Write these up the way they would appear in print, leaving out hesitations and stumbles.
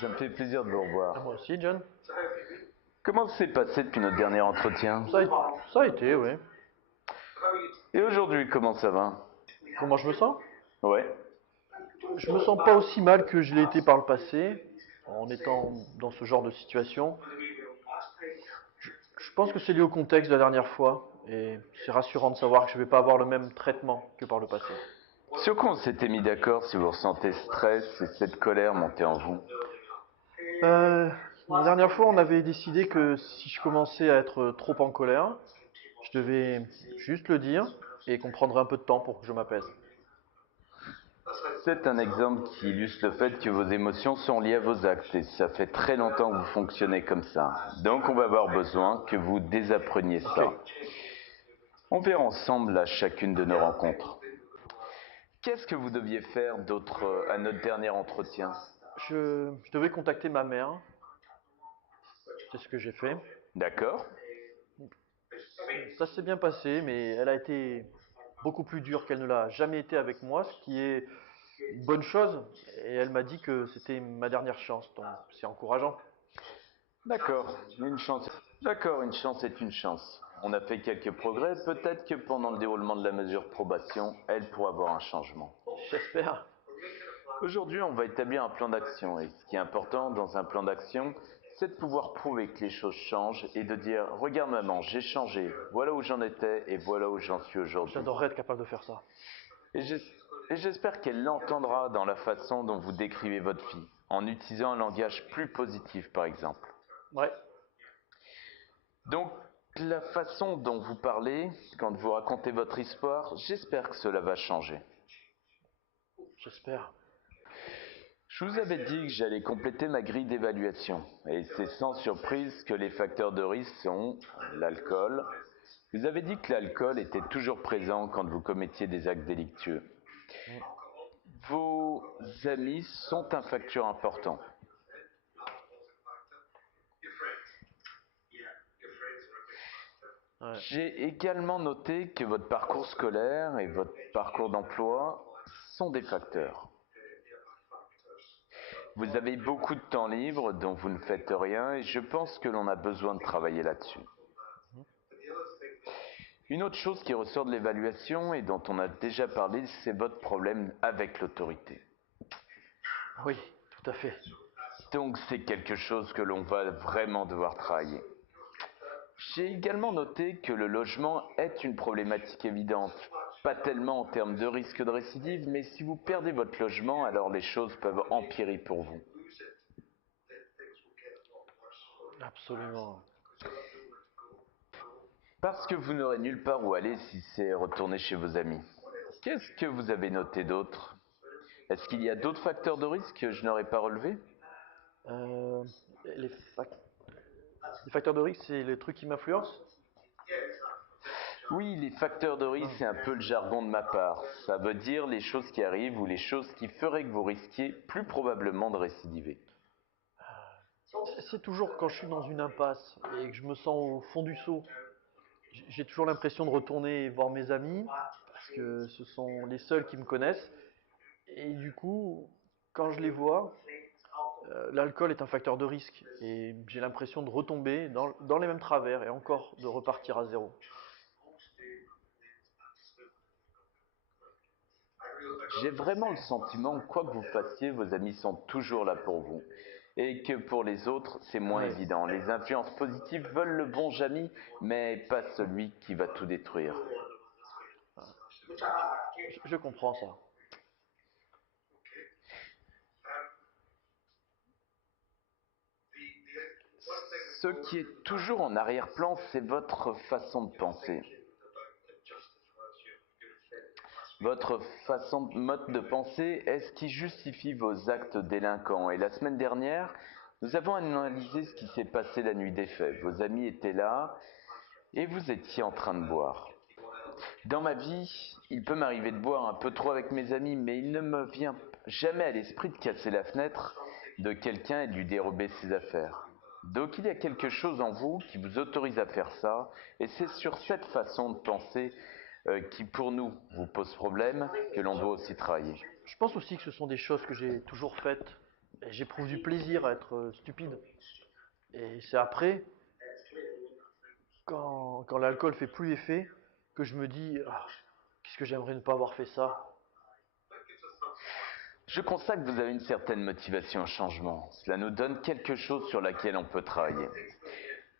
ça me fait plaisir de vous Ah, revoir. moi aussi, John. Comment s'est passé depuis notre dernier entretien? Ça a été, oui. Et aujourd'hui, comment ça va? Comment je me sens? Ouais. Je me sens pas aussi mal que je l'ai été par le passé, en étant dans ce genre de situation. Je pense que c'est lié au contexte de la dernière fois, et c'est rassurant de savoir que je vais pas avoir le même traitement que par le passé. Sur quoi on s'était mis d'accord si vous ressentez stress et cette colère monter en vous? La dernière fois, on avait décidé que si je commençais à être trop en colère, je devais juste le dire et qu'on prendrait un peu de temps pour que je m'apaise. C'est un exemple qui illustre le fait que vos émotions sont liées à vos actes et ça fait très longtemps que vous fonctionnez comme ça. Donc on va avoir besoin que vous désappreniez ça. Ok. On verra ensemble à chacune de nos rencontres. Qu'est-ce que vous deviez faire d'autre à notre dernier entretien? Je devais contacter ma mère. C'est ce que j'ai fait. D'accord? Ça s'est bien passé, mais elle a été beaucoup plus dure qu'elle ne l'a jamais été avec moi, ce qui est une bonne chose. Et elle m'a dit que c'était ma dernière chance, donc c'est encourageant. D'accord, une chance. D'accord, une chance est une chance. On a fait quelques progrès, peut-être que pendant le déroulement de la mesure probation, elle pourra avoir un changement. J'espère. Aujourd'hui, on va établir un plan d'action et ce qui est important dans un plan d'action, c'est de pouvoir prouver que les choses changent et de dire regarde maman, j'ai changé, voilà où j'en étais et voilà où j'en suis aujourd'hui. J'adorerais être capable de faire ça. Et j'espère qu'elle l'entendra dans la façon dont vous décrivez votre fille, en utilisant un langage plus positif par exemple. Ouais, Donc, la façon dont vous parlez, quand vous racontez votre histoire, j'espère que cela va changer. j'espère. Je vous avais dit que j'allais compléter ma grille d'évaluation, et c'est sans surprise que les facteurs de risque sont l'alcool. Vous avez dit que l'alcool était toujours présent quand vous commettiez des actes délictueux. Vos amis sont un facteur important. Ouais. J'ai également noté que votre parcours scolaire et votre parcours d'emploi sont des facteurs. Vous avez beaucoup de temps libre dont vous ne faites rien et je pense que l'on a besoin de travailler là-dessus. Une autre chose qui ressort de l'évaluation et dont on a déjà parlé, c'est votre problème avec l'autorité. Oui, tout à fait. Donc c'est quelque chose que l'on va vraiment devoir travailler. J'ai également noté que le logement est une problématique évidente, pas tellement en termes de risque de récidive, mais si vous perdez votre logement, alors les choses peuvent empirer pour vous. Absolument. Parce que vous n'aurez nulle part où aller si c'est retourner chez vos amis. Qu'est-ce que vous avez noté d'autre? Est-ce qu'il y a d'autres facteurs de risque que je n'aurais pas relevés? Euh, les, fac- les facteurs de risque, c'est les trucs qui m'influencent? Oui, les facteurs de risque, c'est un peu le jargon de ma part. Ça veut dire les choses qui arrivent ou les choses qui feraient que vous risquiez plus probablement de récidiver. C'est toujours quand je suis dans une impasse et que je me sens au fond du seau. J'ai toujours l'impression de retourner voir mes amis parce que ce sont les seuls qui me connaissent. Et du coup, quand je les vois, l'alcool est un facteur de risque et j'ai l'impression de retomber dans les mêmes travers et encore de repartir à zéro. J'ai vraiment le sentiment que quoi que vous fassiez, vos amis sont toujours là pour vous. Et que pour les autres, c'est moins Ouais. évident. Les influences positives veulent le bon Jamy, mais pas celui qui va tout détruire. Je comprends ça. Ce qui est toujours en arrière-plan, c'est votre façon de penser. Votre mode de pensée est ce qui justifie vos actes délinquants. Et la semaine dernière, nous avons analysé ce qui s'est passé la nuit des faits. Vos amis étaient là et vous étiez en train de boire. Dans ma vie, il peut m'arriver de boire un peu trop avec mes amis, mais il ne me vient jamais à l'esprit de casser la fenêtre de quelqu'un et de lui dérober ses affaires. Donc il y a quelque chose en vous qui vous autorise à faire ça, et c'est sur cette façon de penser qui pour nous vous pose problème que l'on doit aussi travailler. Je pense aussi que ce sont des choses que j'ai toujours faites Et j'éprouve du plaisir à être stupide. Et c'est après, quand l'alcool fait plus effet, que je me dis, ah, qu'est-ce que j'aimerais ne pas avoir fait ça. Je constate que vous avez une certaine motivation au changement. Cela nous donne quelque chose sur laquelle on peut travailler.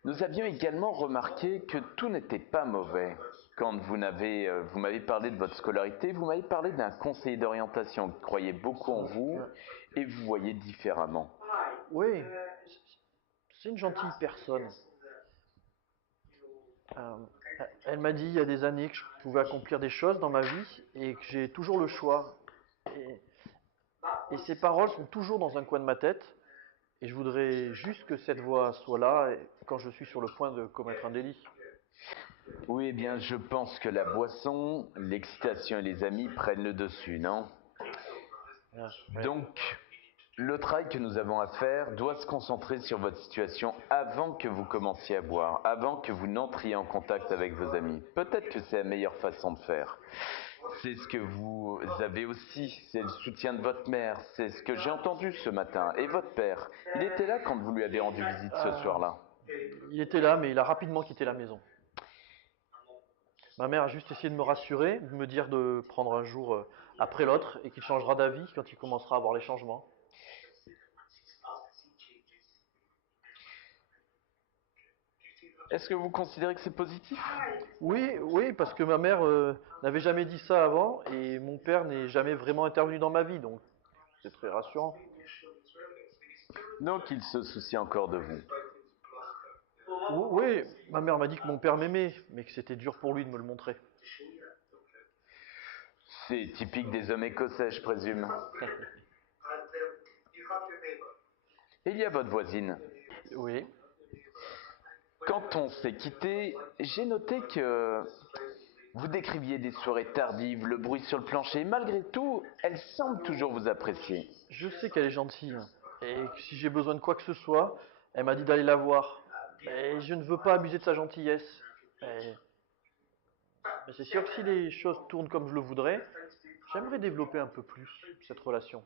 Nous avions également remarqué que tout n'était pas mauvais. Quand vous m'avez parlé de votre scolarité, vous m'avez parlé d'un conseiller d'orientation qui croyait beaucoup en vous et vous voyait différemment. Oui, c'est une gentille personne. Euh, Elle m'a dit il y a des années que je pouvais accomplir des choses dans ma vie et que j'ai toujours le choix. Et, et ces paroles sont toujours dans un coin de ma tête. Et je voudrais juste que cette voix soit là quand je suis sur le point de commettre un délit. Oui, eh bien, je pense que la boisson, l'excitation et les amis prennent le dessus, non? Ah, ouais. Donc, le travail que nous avons à faire doit se concentrer sur votre situation avant que vous commenciez à boire, avant que vous n'entriez en contact avec vos amis. Peut-être que c'est la meilleure façon de faire. C'est ce que vous avez aussi, c'est le soutien de votre mère, c'est ce que j'ai entendu ce matin. Et votre père, il était là quand vous lui avez rendu visite ce soir-là. Il était là, mais il a rapidement quitté la maison. Ma mère a juste essayé de me rassurer, de me dire de prendre un jour après l'autre et qu'il changera d'avis quand il commencera à voir les changements. Est-ce que vous considérez que c'est positif? Oui, oui, parce que ma mère n'avait jamais dit ça avant et mon père n'est jamais vraiment intervenu dans ma vie, donc c'est très rassurant. Donc il se soucie encore de vous. Oui, ma mère m'a dit que mon père m'aimait, mais que c'était dur pour lui de me le montrer. C'est typique des hommes écossais, je présume. Et il y a votre voisine. Oui. Quand on s'est quitté, j'ai noté que vous décriviez des soirées tardives, le bruit sur le plancher. Malgré tout, elle semble toujours vous apprécier. Je sais qu'elle est gentille et que si j'ai besoin de quoi que ce soit, elle m'a dit d'aller la voir. Mais je ne veux pas abuser de sa gentillesse. Mais, mais c'est sûr que si les choses tournent comme je le voudrais, j'aimerais développer un peu plus cette relation.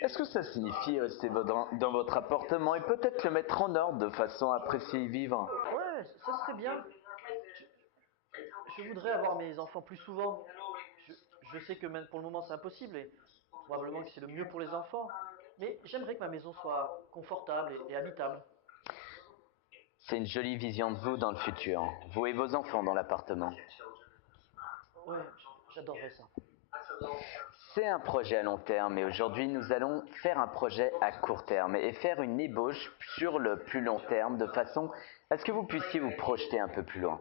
Est-ce que ça signifie rester dans votre appartement et peut-être le mettre en ordre de façon à apprécier y vivre? Ouais, ça serait bien. Je voudrais avoir mes enfants plus souvent. Je, je sais que même pour le moment c'est impossible et probablement que c'est le mieux pour les enfants. Mais j'aimerais que ma maison soit confortable et habitable. C'est une jolie vision de vous dans le futur, vous et vos enfants dans l'appartement. Ouais, j'adorerais ça. C'est un projet à long terme et aujourd'hui nous allons faire un projet à court terme et faire une ébauche sur le plus long terme de façon à ce que vous puissiez vous projeter un peu plus loin.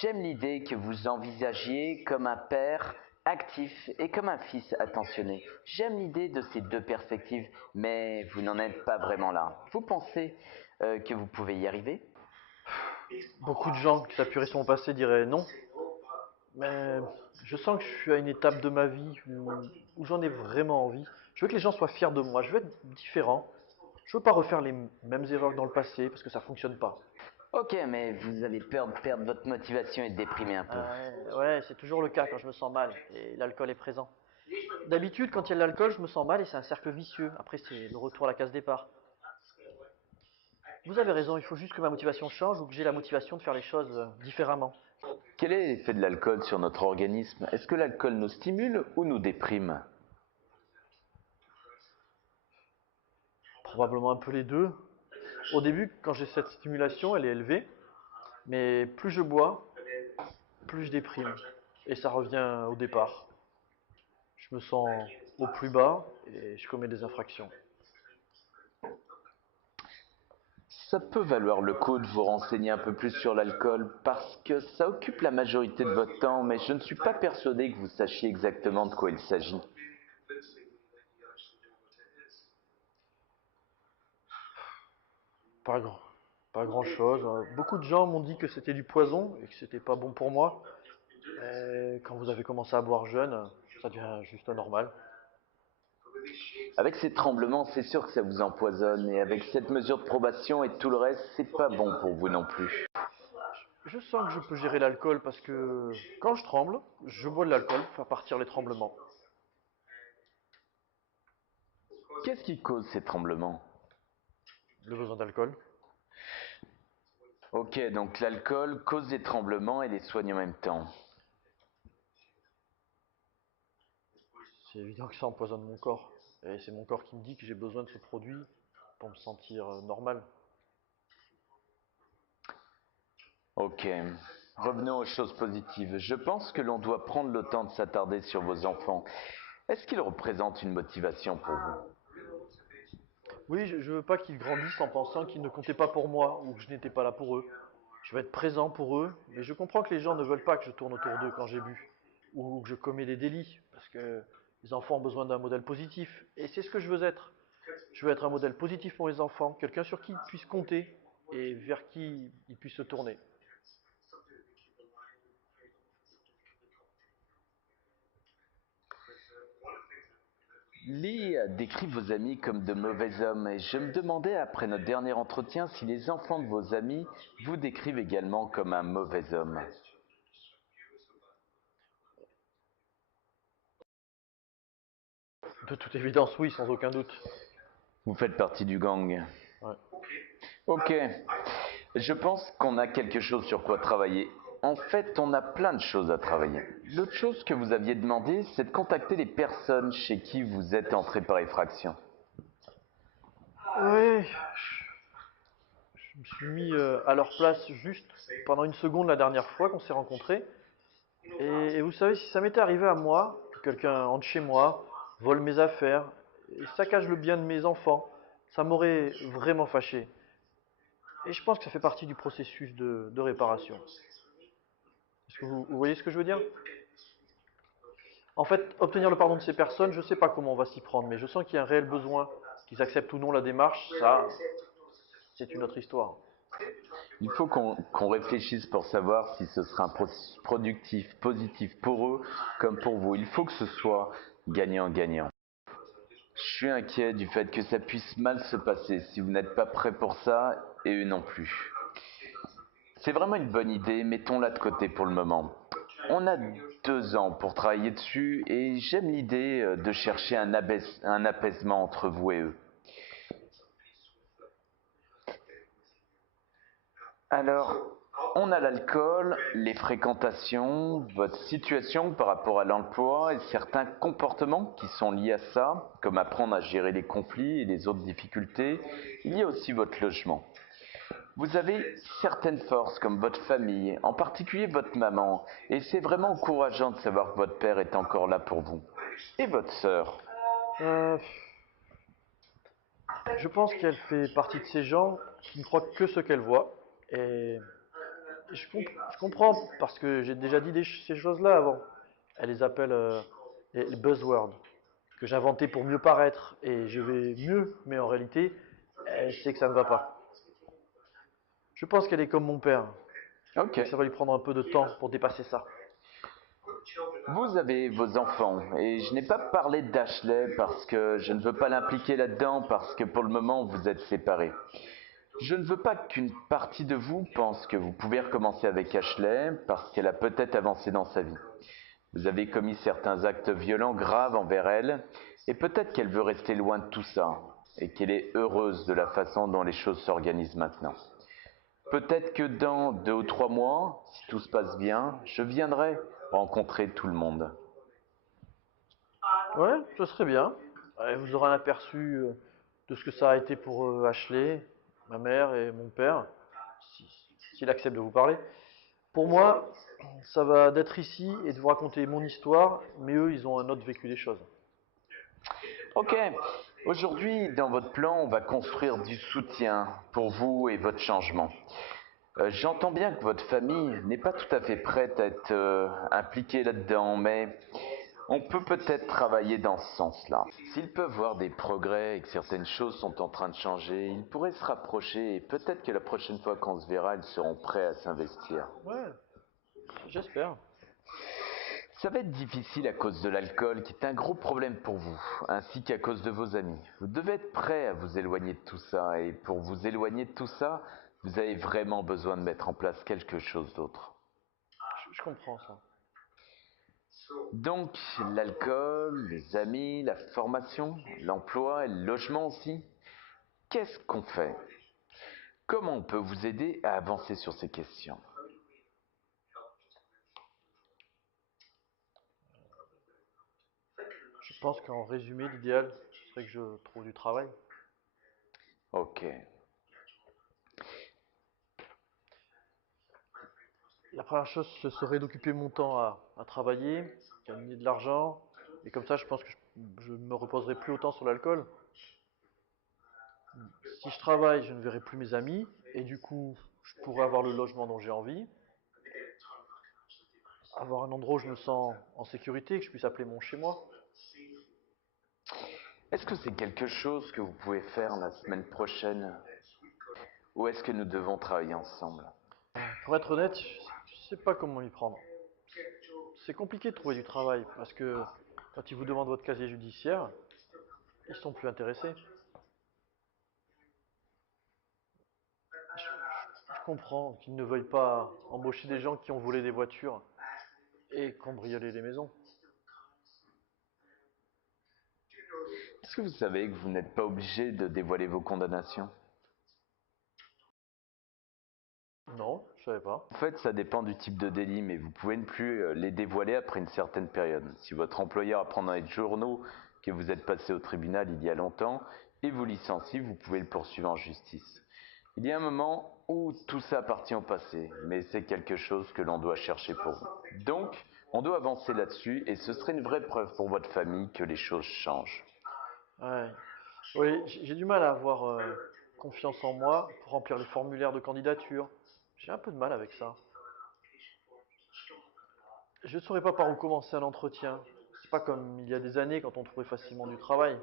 J'aime l'idée que vous envisagiez comme un père actif et comme un fils attentionné. J'aime l'idée de ces deux perspectives, mais vous n'en êtes pas vraiment là. Vous pensez que vous pouvez y arriver? Beaucoup de gens qui s'appuieraient sur mon passé diraient non. Mais je sens que je suis à une étape de ma vie où j'en ai vraiment envie. Je veux que les gens soient fiers de moi. Je veux être différent. Je veux pas refaire les mêmes erreurs que dans le passé parce que ça fonctionne pas. Ok, mais vous avez peur de perdre votre motivation et de déprimer un peu. Ouais, c'est toujours le cas quand je me sens mal et l'alcool est présent. D'habitude, quand il y a de l'alcool, je me sens mal et c'est un cercle vicieux. Après, c'est le retour à la case départ. Vous avez raison, il faut juste que ma motivation change ou que j'ai la motivation de faire les choses différemment. Quel est l'effet de l'alcool sur notre organisme? Est-ce que l'alcool nous stimule ou nous déprime? Probablement un peu les deux. Au début, quand j'ai cette stimulation, elle est élevée, mais plus je bois, plus je déprime. Et ça revient au départ. Je me sens au plus bas et je commets des infractions. Ça peut valoir le coup de vous renseigner un peu plus sur l'alcool parce que ça occupe la majorité de votre temps, mais je ne suis pas persuadé que vous sachiez exactement de quoi il s'agit. Pas grand, pas grand-chose. Beaucoup de gens m'ont dit que c'était du poison et que c'était pas bon pour moi. Mais quand vous avez commencé à boire jeune, ça devient juste normal. Avec ces tremblements, c'est sûr que ça vous empoisonne, et avec cette mesure de probation et tout le reste, c'est pas bon pour vous non plus. Je sens que je peux gérer l'alcool parce que quand je tremble, je bois de l'alcool pour faire partir les tremblements. Qu'est-ce qui cause ces tremblements? Le besoin d'alcool. Ok, donc l'alcool cause des tremblements et les soigne en même temps. C'est évident que ça empoisonne mon corps. Et c'est mon corps qui me dit que j'ai besoin de ce produit pour me sentir normal. Ok, revenons aux choses positives. Je pense que l'on doit prendre le temps de s'attarder sur vos enfants. Est-ce qu'ils représentent une motivation pour vous? Oui, je veux pas qu'ils grandissent en pensant qu'ils ne comptaient pas pour moi ou que je n'étais pas là pour eux. Je veux être présent pour eux, mais je comprends que les gens ne veulent pas que je tourne autour d'eux quand j'ai bu ou que je commets des délits, parce que les enfants ont besoin d'un modèle positif. Et c'est ce que je veux être. Je veux être un modèle positif pour mes enfants, quelqu'un sur qui ils puissent compter et vers qui ils puissent se tourner. Lee décrit vos amis comme de mauvais hommes et je me demandais après notre dernier entretien si les enfants de vos amis vous décrivent également comme un mauvais homme. De toute évidence, oui, sans aucun doute. Vous faites partie du gang. Ouais. Ok, je pense qu'on a quelque chose sur quoi travailler. En fait, on a plein de choses à travailler. L'autre chose que vous aviez demandé, c'est de contacter les personnes chez qui vous êtes entré par effraction. Oui, je me suis mis à leur place juste pendant une seconde la dernière fois qu'on s'est rencontrés. Et vous savez, si ça m'était arrivé à moi, que quelqu'un entre chez moi, vole mes affaires et saccage le bien de mes enfants, ça m'aurait vraiment fâché. Et je pense que ça fait partie du processus de réparation. Est-ce que vous voyez ce que je veux dire? En fait, obtenir le pardon de ces personnes, je ne sais pas comment on va s'y prendre, mais je sens qu'il y a un réel besoin, qu'ils acceptent ou non la démarche, ça, c'est une autre histoire. Il faut qu'on réfléchisse pour savoir si ce sera un processus productif, positif pour eux comme pour vous. Il faut que ce soit gagnant-gagnant. Je suis inquiet du fait que ça puisse mal se passer si vous n'êtes pas prêt pour ça et eux non plus. C'est vraiment une bonne idée, mettons-la de côté pour le moment. On a 2 ans pour travailler dessus et j'aime l'idée de chercher un apaisement entre vous et eux. Alors, on a l'alcool, les fréquentations, votre situation par rapport à l'emploi et certains comportements qui sont liés à ça, comme apprendre à gérer les conflits et les autres difficultés. Il y a aussi votre logement. Vous avez certaines forces comme votre famille, en particulier votre maman, et c'est vraiment encourageant de savoir que votre père est encore là pour vous. Et votre sœur. Euh, je pense qu'elle fait partie de ces gens qui ne croient que ce qu'elle voit. Et je comprends, parce que j'ai déjà dit ces choses-là avant. Elle les appelle les buzzwords, que j'ai inventé pour mieux paraître, et je vais mieux, mais en réalité, elle sait que ça ne va pas. Je pense qu'elle est comme mon père, Ok. et que ça va lui prendre un peu de temps pour dépasser ça. Vous avez vos enfants, et je n'ai pas parlé d'Ashley parce que je ne veux pas l'impliquer là-dedans, parce que pour le moment vous êtes séparés. Je ne veux pas qu'une partie de vous pense que vous pouvez recommencer avec Ashley parce qu'elle a peut-être avancé dans sa vie. Vous avez commis certains actes violents graves envers elle, et peut-être qu'elle veut rester loin de tout ça, et qu'elle est heureuse de la façon dont les choses s'organisent maintenant. Peut-être que dans 2 ou 3 mois, si tout se passe bien, je viendrai rencontrer tout le monde. Ouais, ce serait bien. Ouais, vous aurez un aperçu de ce que ça a été pour Ashley, ma mère et mon père, s'il accepte de vous parler. Pour moi, ça va d'être ici et de vous raconter mon histoire, mais eux, ils ont un autre vécu des choses. Ok, aujourd'hui, dans votre plan, on va construire du soutien pour vous et votre changement. J'entends bien que votre famille n'est pas tout à fait prête à être impliquée là-dedans, mais on peut peut-être travailler dans ce sens-là. S'ils peuvent voir des progrès et que certaines choses sont en train de changer, ils pourraient se rapprocher et peut-être que la prochaine fois qu'on se verra, ils seront prêts à s'investir. Ouais, j'espère. Ça va être difficile à cause de l'alcool, qui est un gros problème pour vous, ainsi qu'à cause de vos amis. Vous devez être prêt à vous éloigner de tout ça, et pour vous éloigner de tout ça, vous avez vraiment besoin de mettre en place quelque chose d'autre. Je comprends ça. Donc, l'alcool, les amis, la formation, l'emploi et le logement aussi. Qu'est-ce qu'on fait? Comment on peut vous aider à avancer sur ces questions? Je pense qu'en résumé, l'idéal serait que je trouve du travail. Ok. La première chose, ce serait d'occuper mon temps à travailler, gagner de l'argent. Et comme ça, je pense que je ne me reposerai plus autant sur l'alcool. Si je travaille, je ne verrai plus mes amis. Et du coup, je pourrais avoir le logement dont j'ai envie. Avoir un endroit où je me sens en sécurité, que je puisse appeler mon chez moi. Est-ce que c'est quelque chose que vous pouvez faire la semaine prochaine? Ou est-ce que nous devons travailler ensemble? Pour être honnête, je ne sais pas comment y prendre. C'est compliqué de trouver du travail parce que quand ils vous demandent votre casier judiciaire, ils sont plus intéressés. Je comprends qu'ils ne veuillent pas embaucher des gens qui ont volé des voitures et cambriolé les maisons. Est-ce que vous savez que vous n'êtes pas obligé de dévoiler vos condamnations? Non, je savais pas. En fait, ça dépend du type de délit, mais vous pouvez ne plus les dévoiler après une certaine période. Si votre employeur apprend dans les journaux que vous êtes passé au tribunal il y a longtemps et vous licencie, vous pouvez le poursuivre en justice. Il y a un moment où tout ça appartient au passé, mais c'est quelque chose que l'on doit chercher pour vous. Donc, on doit avancer là-dessus et ce serait une vraie preuve pour votre famille que les choses changent. Ouais. Oui, j'ai du mal à avoir confiance en moi pour remplir les formulaires de candidature. J'ai un peu de mal avec ça. Je ne saurais pas par où commencer un entretien. C'est pas comme il y a des années quand on trouvait facilement du travail.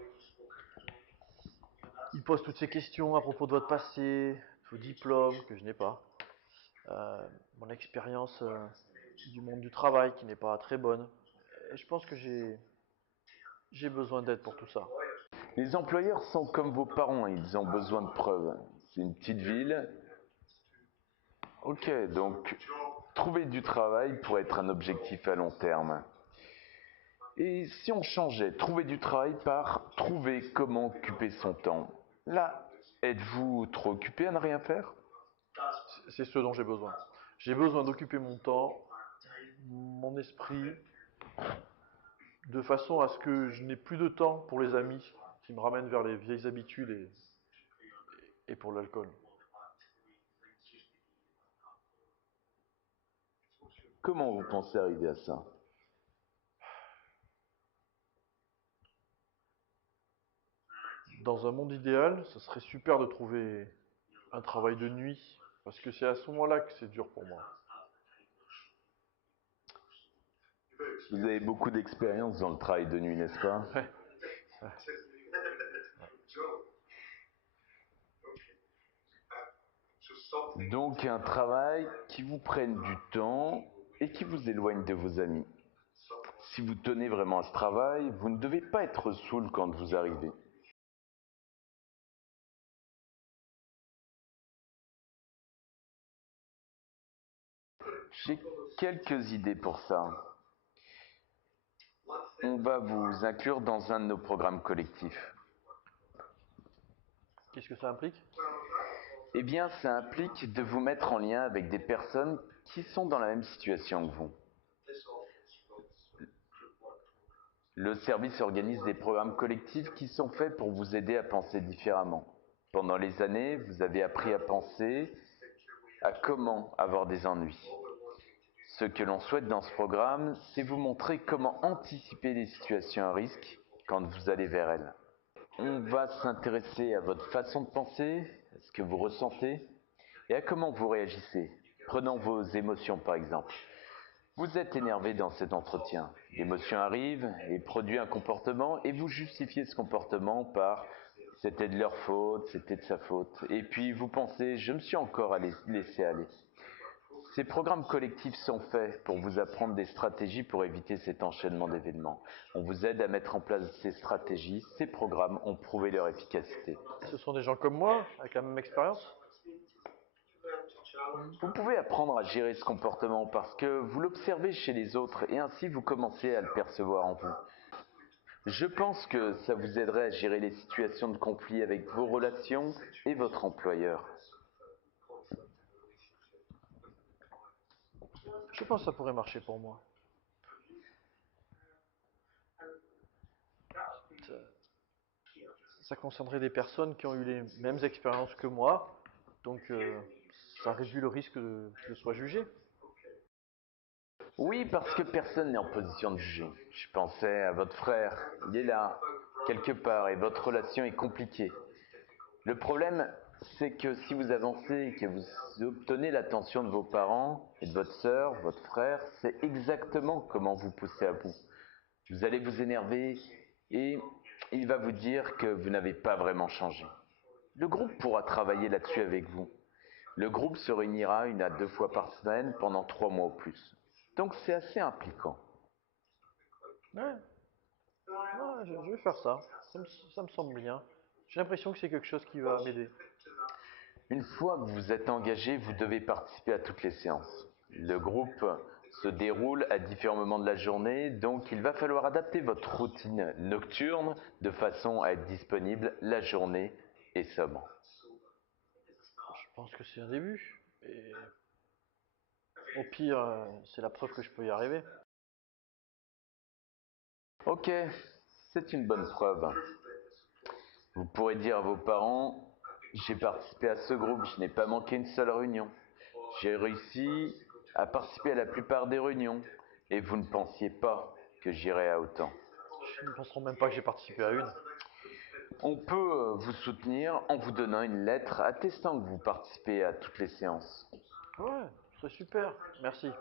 Ils posent toutes ces questions à propos de votre passé, de vos diplômes, que je n'ai pas, mon expérience du monde du travail qui n'est pas très bonne. Et je pense que j'ai besoin d'aide pour tout ça. Les employeurs sont comme vos parents, ils ont besoin de preuves. C'est une petite ville. Ok, donc trouver du travail pourrait être un objectif à long terme. Et si on changeait trouver du travail par trouver comment occuper son temps? Là, êtes-vous trop occupé à ne rien faire? C'est ce dont j'ai besoin. J'ai besoin d'occuper mon temps, mon esprit, de façon à ce que je n'ai plus de temps pour les amis qui me ramènent vers les vieilles habitudes et pour l'alcool. Comment vous pensez arriver à ça? Dans un monde idéal, ce serait super de trouver un travail de nuit, parce que c'est à ce moment-là que c'est dur pour moi. Vous avez beaucoup d'expérience dans le travail de nuit, n'est-ce pas? Ouais. Donc un travail qui vous prenne du temps et qui vous éloigne de vos amis. Si vous tenez vraiment à ce travail, vous ne devez pas être saoul quand vous arrivez. J'ai quelques idées pour ça. On va vous inclure dans un de nos programmes collectifs. Qu'est-ce que ça implique? Eh bien, ça implique de vous mettre en lien avec des personnes qui sont dans la même situation que vous. Le service organise des programmes collectifs qui sont faits pour vous aider à penser différemment. Pendant les années, vous avez appris à penser à comment avoir des ennuis. Ce que l'on souhaite dans ce programme, c'est vous montrer comment anticiper les situations à risque quand vous allez vers elles. On va s'intéresser à votre façon de penser, à ce que vous ressentez et à comment vous réagissez. Prenons vos émotions par exemple. Vous êtes énervé dans cet entretien. L'émotion arrive et produit un comportement et vous justifiez ce comportement par c'était de leur faute, c'était de sa faute. Et puis vous pensez je me suis encore laissé aller. Ces programmes collectifs sont faits pour vous apprendre des stratégies pour éviter cet enchaînement d'événements. On vous aide à mettre en place ces stratégies. Ces programmes ont prouvé leur efficacité. Ce sont des gens comme moi, avec la même expérience? Vous pouvez apprendre à gérer ce comportement parce que vous l'observez chez les autres et ainsi vous commencez à le percevoir en vous. Je pense que ça vous aiderait à gérer les situations de conflit avec vos relations et votre employeur. Je pense que ça pourrait marcher pour moi. Ça, ça concernerait des personnes qui ont eu les mêmes expériences que moi, donc ça réduit le risque que je sois jugé. Oui, parce que personne n'est en position de juger. Je pensais à votre frère, il est là, quelque part, et votre relation est compliquée. Le problème, c'est que si vous avancez et que vous obtenez l'attention de vos parents et de votre sœur, votre frère, c'est exactement comment vous poussez à bout. Vous allez vous énerver et il va vous dire que vous n'avez pas vraiment changé. Le groupe pourra travailler là-dessus avec vous. Le groupe se réunira 1 à 2 fois par semaine pendant 3 mois au plus. Donc c'est assez impliquant. Ouais, ouais, je vais faire ça. Ça me semble bien. J'ai l'impression que c'est quelque chose qui va m'aider. Une fois que vous êtes engagé, vous devez participer à toutes les séances. Le groupe se déroule à différents moments de la journée, donc il va falloir adapter votre routine nocturne de façon à être disponible la journée et sobre. Je pense que c'est un début. Et au pire, c'est la preuve que je peux y arriver. Ok, c'est une bonne preuve. Vous pourrez dire à vos parents, j'ai participé à ce groupe, je n'ai pas manqué une seule réunion. J'ai réussi à participer à la plupart des réunions et vous ne pensiez pas que j'irais à autant. Je ne penseront même pas que j'ai participé à une. On peut vous soutenir en vous donnant une lettre attestant que vous participez à toutes les séances. Ouais, c'est super. Merci.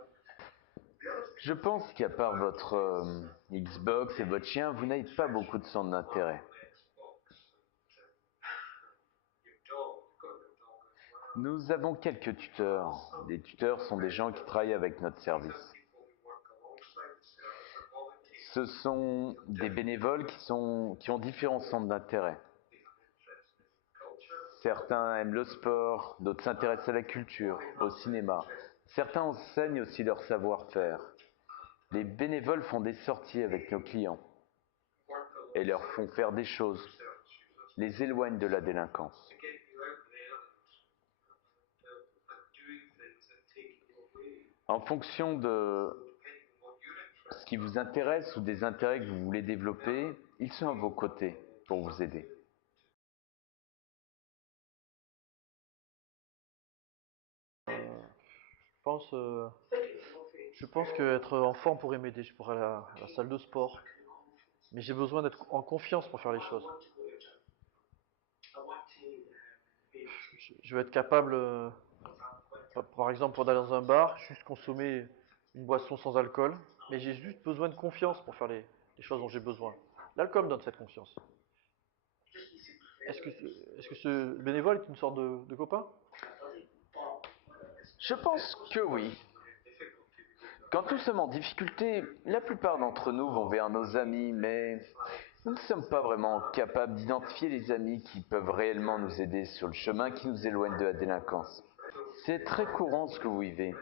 Je pense qu'à part votre Xbox et votre chien, vous n'avez pas beaucoup de centres d'intérêt. Nous avons quelques tuteurs. Les tuteurs sont des gens qui travaillent avec notre service. Ce sont des bénévoles qui ont différents centres d'intérêt. Certains aiment le sport, d'autres s'intéressent à la culture, au cinéma. Certains enseignent aussi leur savoir-faire. Les bénévoles font des sorties avec nos clients et leur font faire des choses, les éloignent de la délinquance. En fonction de ce qui vous intéresse ou des intérêts que vous voulez développer, ils sont à vos côtés pour vous aider. Je pense, euh, je pense qu'être en forme pourrait m'aider. Je pourrais aller à la salle de sport. Mais j'ai besoin d'être en confiance pour faire les choses. Je vais être capable, par exemple, pour aller dans un bar, juste consommer une boisson sans alcool. Mais j'ai juste besoin de confiance pour faire les choses dont j'ai besoin. L'alcool me donne cette confiance. Est-ce que ce bénévole est une sorte de copain? Je pense que oui. Quand nous sommes en difficulté, la plupart d'entre nous vont vers nos amis, mais nous ne sommes pas vraiment capables d'identifier les amis qui peuvent réellement nous aider sur le chemin qui nous éloigne de la délinquance. C'est très courant ce que vous vivez.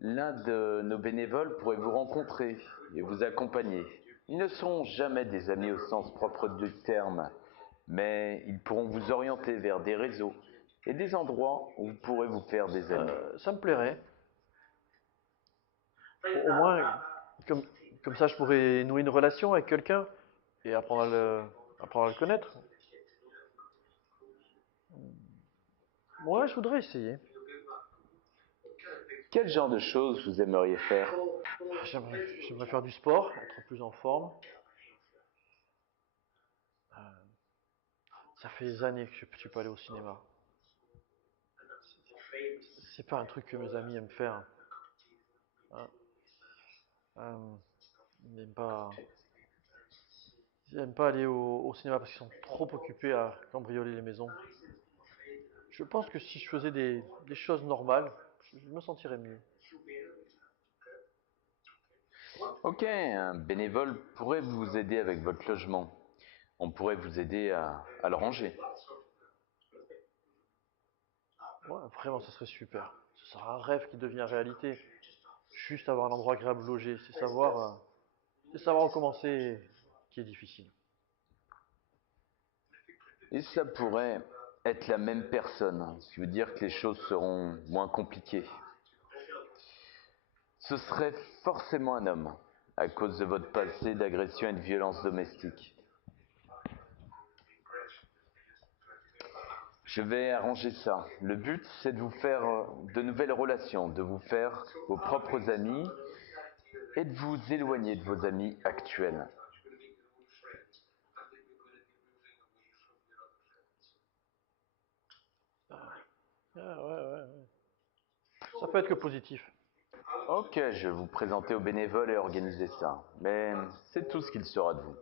L'un de nos bénévoles pourrait vous rencontrer et vous accompagner. Ils ne seront jamais des amis au sens propre du terme, mais ils pourront vous orienter vers des réseaux et des endroits où vous pourrez vous faire des amis. Ça me plairait. Au moins, comme, comme ça, je pourrais nouer une relation avec quelqu'un et apprendre à le connaître. Ouais, je voudrais essayer. Quel genre de choses vous aimeriez faire? J'aimerais faire du sport, être plus en forme. Euh, Ça fait des années que je ne suis pas allé au cinéma. C'est pas un truc que mes amis aiment faire. Hein. Euh, ils n'aiment pas aller au cinéma parce qu'ils sont trop occupés à cambrioler les maisons. Je pense que si je faisais des choses normales, je me sentirais mieux. Ok, un bénévole pourrait vous aider avec votre logement. On pourrait vous aider à le ranger. Ouais, vraiment, ce serait super. Ce sera un rêve qui devient réalité. Juste avoir un endroit agréable où loger, c'est savoir où commencer qui est difficile. Et ça pourrait être la même personne, ce qui veut dire que les choses seront moins compliquées. Ce serait forcément un homme, à cause de votre passé d'agression et de violence domestique. Je vais arranger ça. Le but, c'est de vous faire de nouvelles relations, de vous faire vos propres amis et de vous éloigner de vos amis actuels. Ouais, ouais. Ça peut être que positif. Ok, je vais vous présenter aux bénévoles et organiser ça. Mais c'est tout ce qu'il sera de vous.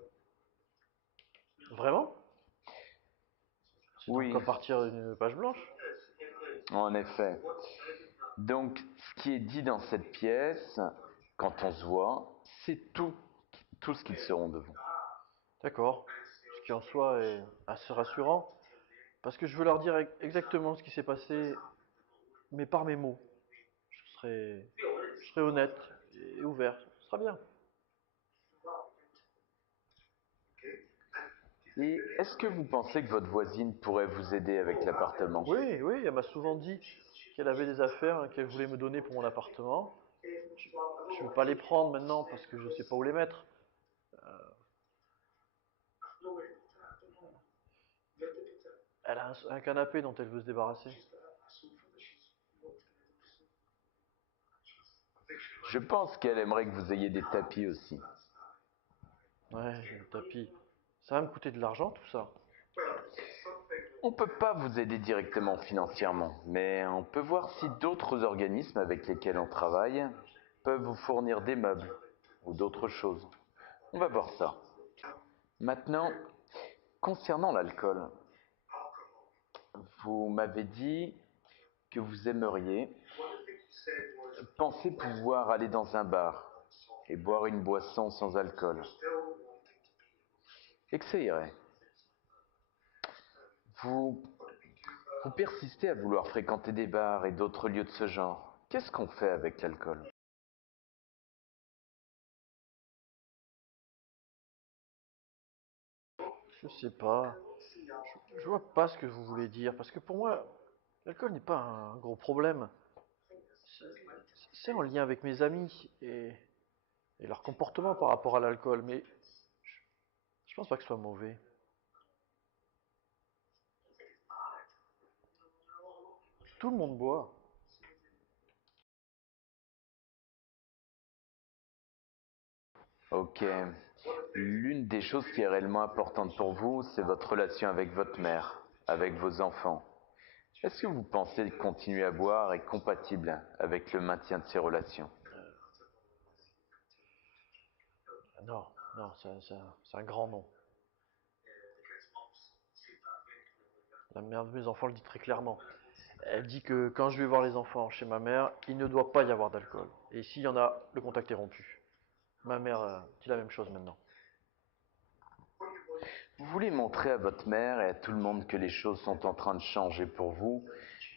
Vraiment? C'est donc Oui, à partir d'une page blanche? en effet. Donc, ce qui est dit dans cette pièce, quand on se voit, c'est tout ce qu'ils seront de vous. D'accord. Ce qui en soi est assez rassurant, parce que je veux leur dire exactement ce qui s'est passé, mais par mes mots. Je serai honnête et ouvert. Ce sera bien. Et est-ce que vous pensez que votre voisine pourrait vous aider avec l'appartement? Oui, oui, elle m'a souvent dit qu'elle avait des affaires qu'elle voulait me donner pour mon appartement. Je ne veux pas les prendre maintenant parce que je ne sais pas où les mettre. Elle a un canapé dont elle veut se débarrasser. Je pense qu'elle aimerait que vous ayez des tapis aussi. Ouais, le tapis. Ça va me coûter de l'argent tout ça. On ne peut pas vous aider directement financièrement, mais on peut voir si d'autres organismes avec lesquels on travaille peuvent vous fournir des meubles ou d'autres choses. On va voir ça. Maintenant, concernant l'alcool, vous m'avez dit que vous aimeriez penser pouvoir aller dans un bar et boire une boisson sans alcool. Et que ça irait. Vous, vous persistez à vouloir fréquenter des bars et d'autres lieux de ce genre. Qu'est-ce qu'on fait avec l'alcool? Je sais pas. Je vois pas ce que vous voulez dire parce que pour moi, l'alcool n'est pas un gros problème. C'est c'est en lien avec mes amis et leur comportement par rapport à l'alcool, mais je pense pas que ce soit mauvais. Tout le monde boit. Ok. L'une des choses qui est réellement importante pour vous, c'est votre relation avec votre mère, avec vos enfants. Est-ce que vous pensez que continuer à boire est compatible avec le maintien de ces relations? Non, non, c'est un grand non. La mère de mes enfants le dit très clairement. Elle dit que quand je vais voir les enfants chez ma mère, il ne doit pas y avoir d'alcool. Et s'il y en a, le contact est rompu. Ma mère dit la même chose maintenant. Vous voulez montrer à votre mère et à tout le monde que les choses sont en train de changer pour vous,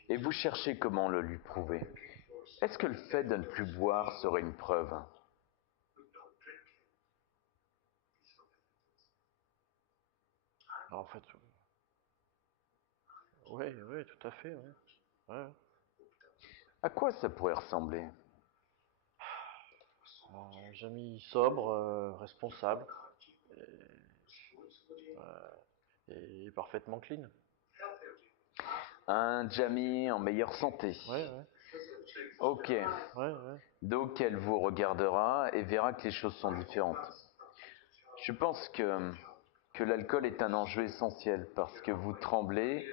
et vous cherchez comment le lui prouver. Est-ce que le fait de ne plus boire serait une preuve? Alors en fait, oui, oui, tout à fait. Ouais. Ouais. À quoi ça pourrait ressembler? J'ai mis sobre, responsable et parfaitement clean. Un Jamie en meilleure santé. Ouais, ouais, Ok. ouais. Donc elle vous regardera et verra que les choses sont différentes. Je pense que l'alcool est un enjeu essentiel parce que vous tremblez,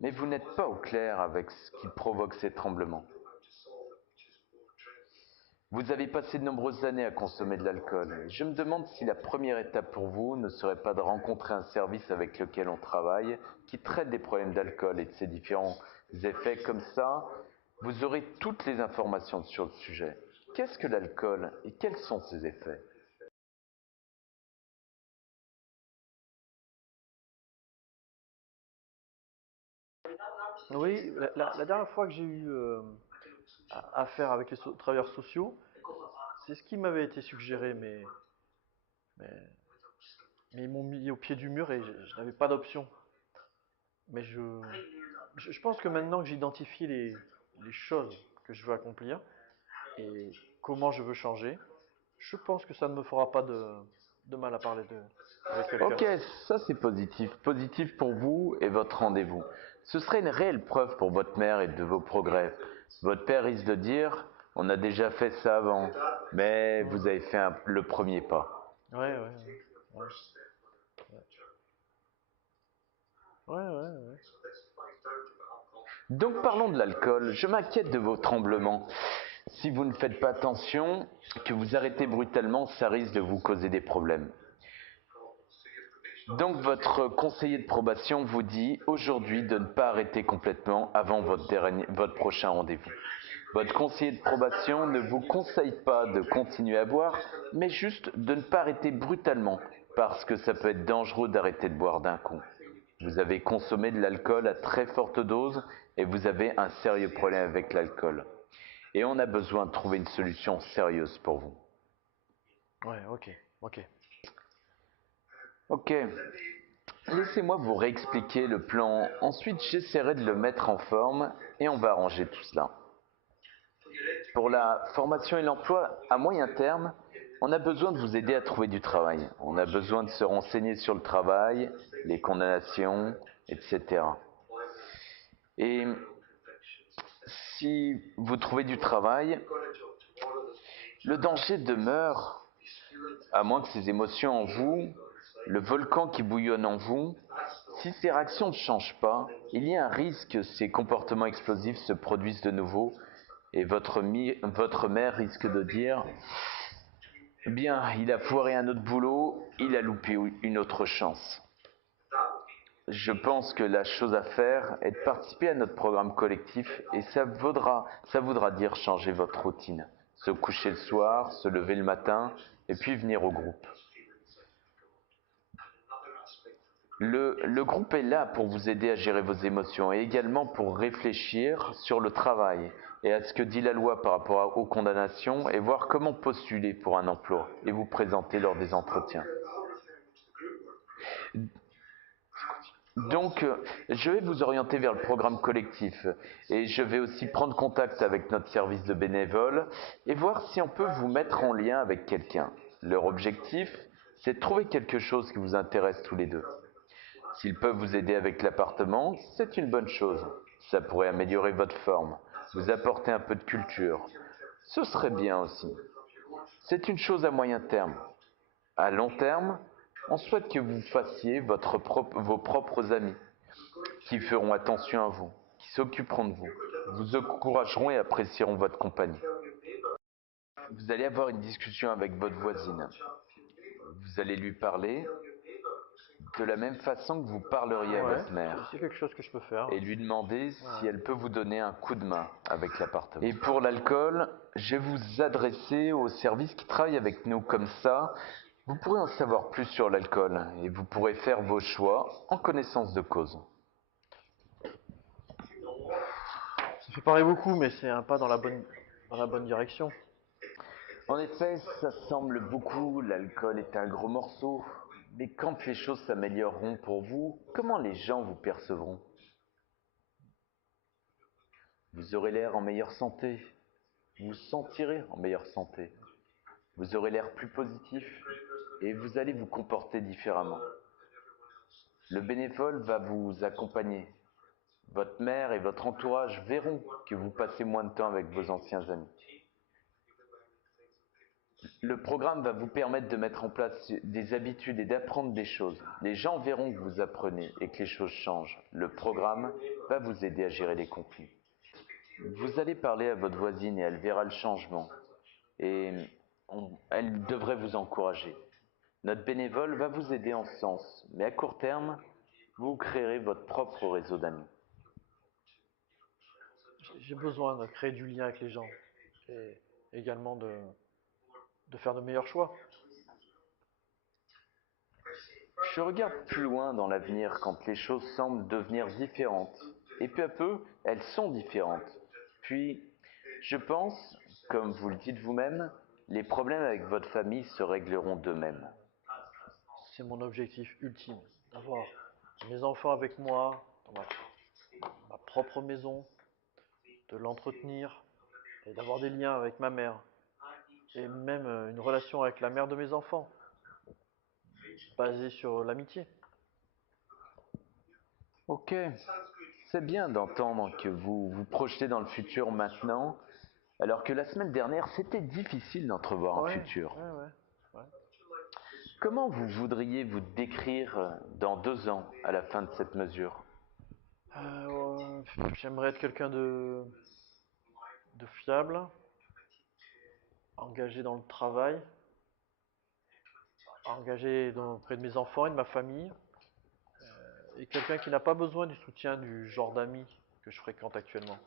mais vous n'êtes pas au clair avec ce qui provoque ces tremblements. Vous avez passé de nombreuses années à consommer de l'alcool. Je me demande si la première étape pour vous ne serait pas de rencontrer un service avec lequel on travaille, qui traite des problèmes d'alcool et de ses différents effets. Comme ça, vous aurez toutes les informations sur le sujet. Qu'est-ce que l'alcool et quels sont ses effets? Oui, la dernière fois que j'ai eu affaire avec les travailleurs sociaux, c'est ce qui m'avait été suggéré, mais, mais ils m'ont mis au pied du mur et je n'avais pas d'option. Mais je pense que maintenant que j'ai identifié les choses que je veux accomplir et comment je veux changer, je pense que ça ne me fera pas de mal à parler avec quelqu'un. Ok, ça c'est positif. Positif pour vous et votre rendez-vous. Ce serait une réelle preuve pour votre mère et de vos progrès. Votre père risque de dire, on a déjà fait ça avant, mais vous avez fait le premier pas. Ouais, ouais, ouais. Ouais, ouais, ouais, ouais. Donc parlons de l'alcool. Je m'inquiète de vos tremblements. Si vous ne faites pas attention, que vous arrêtez brutalement, ça risque de vous causer des problèmes. Donc votre conseiller de probation vous dit aujourd'hui de ne pas arrêter complètement avant votre prochain rendez-vous. Votre conseiller de probation ne vous conseille pas de continuer à boire, mais juste de ne pas arrêter brutalement, parce que ça peut être dangereux d'arrêter de boire d'un coup. Vous avez consommé de l'alcool à très forte dose et vous avez un sérieux problème avec l'alcool. Et on a besoin de trouver une solution sérieuse pour vous. Ouais, ok, ok. Ok, laissez-moi vous réexpliquer le plan. Ensuite, j'essaierai de le mettre en forme et on va arranger tout cela. Pour la formation et l'emploi à moyen terme, on a besoin de vous aider à trouver du travail. On a besoin de se renseigner sur le travail, les condamnations, etc. Et si vous trouvez du travail, le danger demeure, à moins que ces émotions en vous, le volcan qui bouillonne en vous, si ces réactions ne changent pas, il y a un risque que ces comportements explosifs se produisent de nouveau et votre mère risque de dire « Bien, il a foiré un autre boulot, il a loupé une autre chance ». Je pense que la chose à faire est de participer à notre programme collectif et ça voudra dire changer votre routine. Se coucher le soir, se lever le matin et puis venir au groupe. Le groupe est là pour vous aider à gérer vos émotions et également pour réfléchir sur le travail et à ce que dit la loi par rapport aux condamnations et voir comment postuler pour un emploi et vous présenter lors des entretiens. Donc, je vais vous orienter vers le programme collectif et je vais aussi prendre contact avec notre service de bénévoles et voir si on peut vous mettre en lien avec quelqu'un. Leur objectif, c'est de trouver quelque chose qui vous intéresse tous les deux. S'ils peuvent vous aider avec l'appartement, c'est une bonne chose. Ça pourrait améliorer votre forme, vous apporter un peu de culture. Ce serait bien aussi. C'est une chose à moyen terme. À long terme, on souhaite que vous fassiez vos propres amis, qui feront attention à vous, qui s'occuperont de vous, vous encourageront et apprécieront votre compagnie. Vous allez avoir une discussion avec votre voisine. Vous allez lui parler de la même façon que vous parleriez à Ouais, votre mère. c'est quelque chose que je peux faire. Et lui demander si Ouais. elle peut vous donner un coup de main avec l'appartement. Et pour l'alcool, je vais vous adresser au service qui travaille avec nous comme ça. Vous pourrez en savoir plus sur l'alcool et vous pourrez faire vos choix en connaissance de cause. Ça fait parler beaucoup, mais c'est un pas dans dans la bonne direction. En effet, ça semble beaucoup, l'alcool est un gros morceau. Mais quand les choses s'amélioreront pour vous, comment les gens vous percevront? Vous aurez l'air en meilleure santé, vous vous sentirez en meilleure santé, vous aurez l'air plus positif et vous allez vous comporter différemment. Le bénévole va vous accompagner. Votre mère et votre entourage verront que vous passez moins de temps avec vos anciens amis. Le programme va vous permettre de mettre en place des habitudes et d'apprendre des choses. Les gens verront que vous apprenez et que les choses changent. Le programme va vous aider à gérer les conflits. Vous allez parler à votre voisine et elle verra le changement. Et elle devrait vous encourager. Notre bénévole va vous aider en ce sens, mais à court terme, vous créerez votre propre réseau d'amis. J'ai besoin de créer du lien avec les gens et également de faire de meilleurs choix. Je regarde plus loin dans l'avenir quand les choses semblent devenir différentes. et peu à peu, elles sont différentes. Puis, je pense, comme vous le dites vous-même, les problèmes avec votre famille se régleront d'eux-mêmes. C'est mon objectif ultime, d'avoir mes enfants avec moi, dans ma propre maison, de l'entretenir et d'avoir des liens avec ma mère. Et même une relation avec la mère de mes enfants, basée sur l'amitié. Ok, c'est bien d'entendre que vous vous projetez dans le futur maintenant, alors que la semaine dernière, c'était difficile d'entrevoir un Ouais, futur. ouais. Comment vous voudriez vous décrire dans 2 ans à la fin de cette mesure? J'aimerais être quelqu'un de fiable, engagé dans le travail, auprès de mes enfants et de ma famille, et quelqu'un qui n'a pas besoin du soutien du genre d'amis que je fréquente actuellement.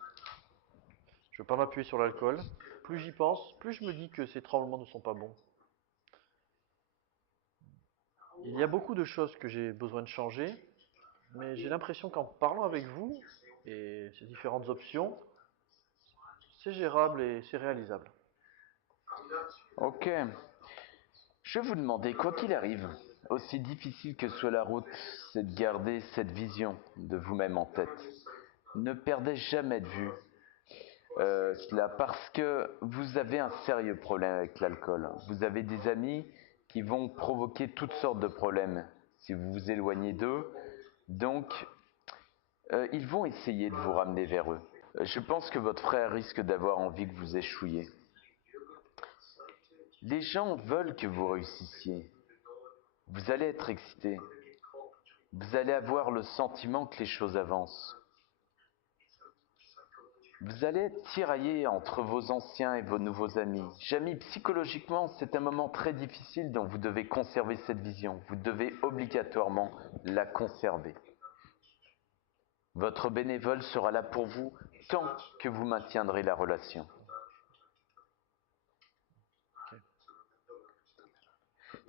Je ne veux pas m'appuyer sur l'alcool. Plus j'y pense, plus je me dis que ces tremblements ne sont pas bons. Il y a beaucoup de choses que j'ai besoin de changer, mais j'ai l'impression qu'en parlant avec vous et ces différentes options, c'est gérable et c'est réalisable. Ok. Je vais vous demander, quoi qu'il arrive, aussi difficile que soit la route, c'est de garder cette vision de vous-même en tête. Ne perdez jamais de vue cela parce que vous avez un sérieux problème avec l'alcool. Vous avez des amis qui vont provoquer toutes sortes de problèmes si vous vous éloignez d'eux. Donc, ils vont essayer de vous ramener vers eux. Je pense que votre frère risque d'avoir envie que vous échouiez. Les gens veulent que vous réussissiez. Vous allez être excité. Vous allez avoir le sentiment que les choses avancent. Vous allez être tiraillé entre vos anciens et vos nouveaux amis. J'amis, psychologiquement, c'est un moment très difficile dont vous devez conserver cette vision. Vous devez obligatoirement la conserver. Votre bénévole sera là pour vous tant que vous maintiendrez la relation.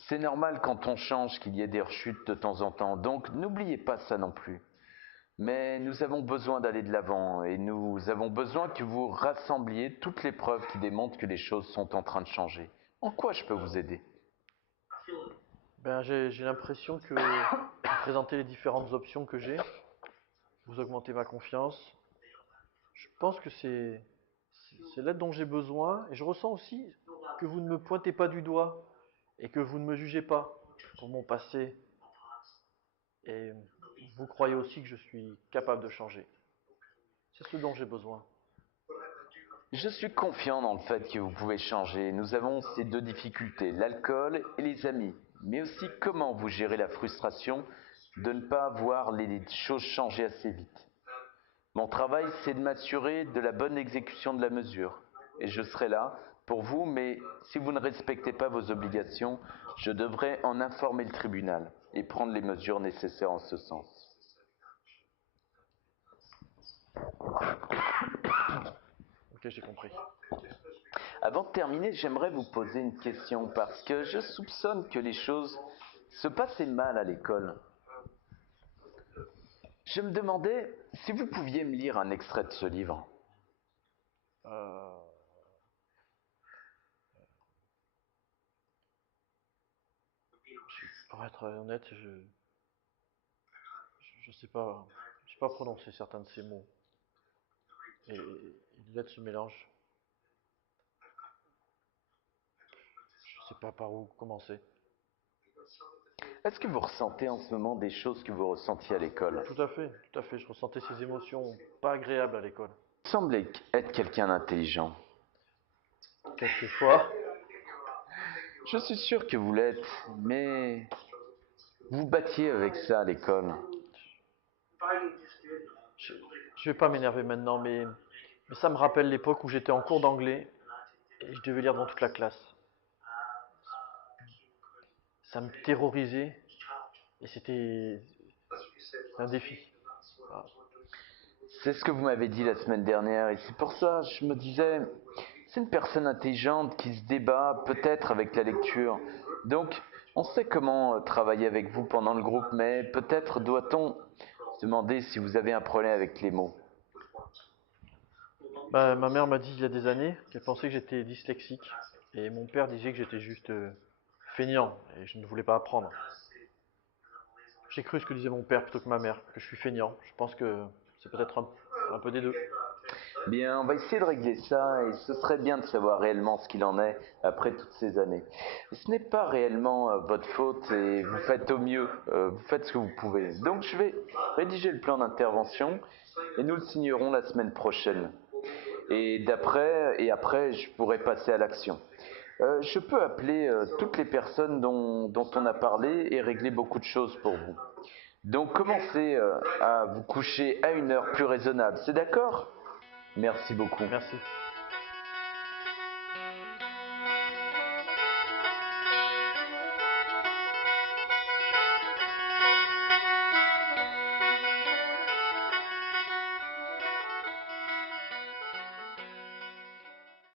C'est normal quand on change qu'il y ait des rechutes de temps en temps, donc n'oubliez pas ça non plus. Mais nous avons besoin d'aller de l'avant et nous avons besoin que vous rassembliez toutes les preuves qui démontrent que les choses sont en train de changer. En quoi je peux vous aider? J'ai l'impression que vous présentez les différentes options que j'ai, vous augmentez ma confiance. Je pense que c'est l'aide dont j'ai besoin et je ressens aussi que vous ne me pointez pas du doigt et que vous ne me jugez pas pour mon passé et vous croyez aussi que je suis capable de changer. C'est ce dont j'ai besoin. Je suis confiant dans le fait que vous pouvez changer. Nous avons ces deux difficultés, l'alcool et les amis, mais aussi comment vous gérez la frustration de ne pas voir les choses changer assez vite. Mon travail, c'est de m'assurer de la bonne exécution de la mesure. Et je serai là pour vous, mais si vous ne respectez pas vos obligations, je devrais en informer le tribunal et prendre les mesures nécessaires en ce sens. Ok, j'ai compris. Avant de terminer, j'aimerais vous poser une question parce que je soupçonne que les choses se passaient mal à l'école. Je me demandais si vous pouviez me lire un extrait de ce livre. Euh, pour être honnête, je sais pas, je sais pas prononcer certains de ces mots et les lettres se mélangent. Je sais pas par où commencer. Est-ce que vous ressentez en ce moment des choses que vous ressentiez à l'école? Tout à fait, tout à fait. Je ressentais ces émotions pas agréables à l'école. Vous semblez être quelqu'un d'intelligent. Quelquefois, Je suis sûr que vous l'êtes, mais vous battiez avec ça à l'école. je, je vais pas m'énerver maintenant, mais ça me rappelle l'époque où j'étais en cours d'anglais et je devais lire devant toute la classe. Ça me terrorisait et c'était un défi. Voilà. C'est ce que vous m'avez dit la semaine dernière, et c'est pour ça que je me disais, c'est une personne intelligente qui se débat peut-être avec la lecture. Donc, on sait comment travailler avec vous pendant le groupe, mais peut-être doit-on demander si vous avez un problème avec les mots. Bah, ma mère m'a dit il y a des années qu'elle pensait que j'étais dyslexique. Et mon père disait que j'étais juste feignant et je ne voulais pas apprendre. J'ai cru ce que disait mon père plutôt que ma mère, que je suis feignant. Je pense que c'est peut-être un peu des deux. Bien, on va essayer de régler ça et ce serait bien de savoir réellement ce qu'il en est après toutes ces années. Ce n'est pas réellement votre faute et vous faites au mieux, vous faites ce que vous pouvez. Donc je vais rédiger le plan d'intervention et nous le signerons la semaine prochaine. Et après, je pourrai passer à l'action. Je peux appeler toutes les personnes dont on a parlé et régler beaucoup de choses pour vous. Donc commencez à vous coucher à une heure plus raisonnable, c'est d'accord ? Merci beaucoup. Merci.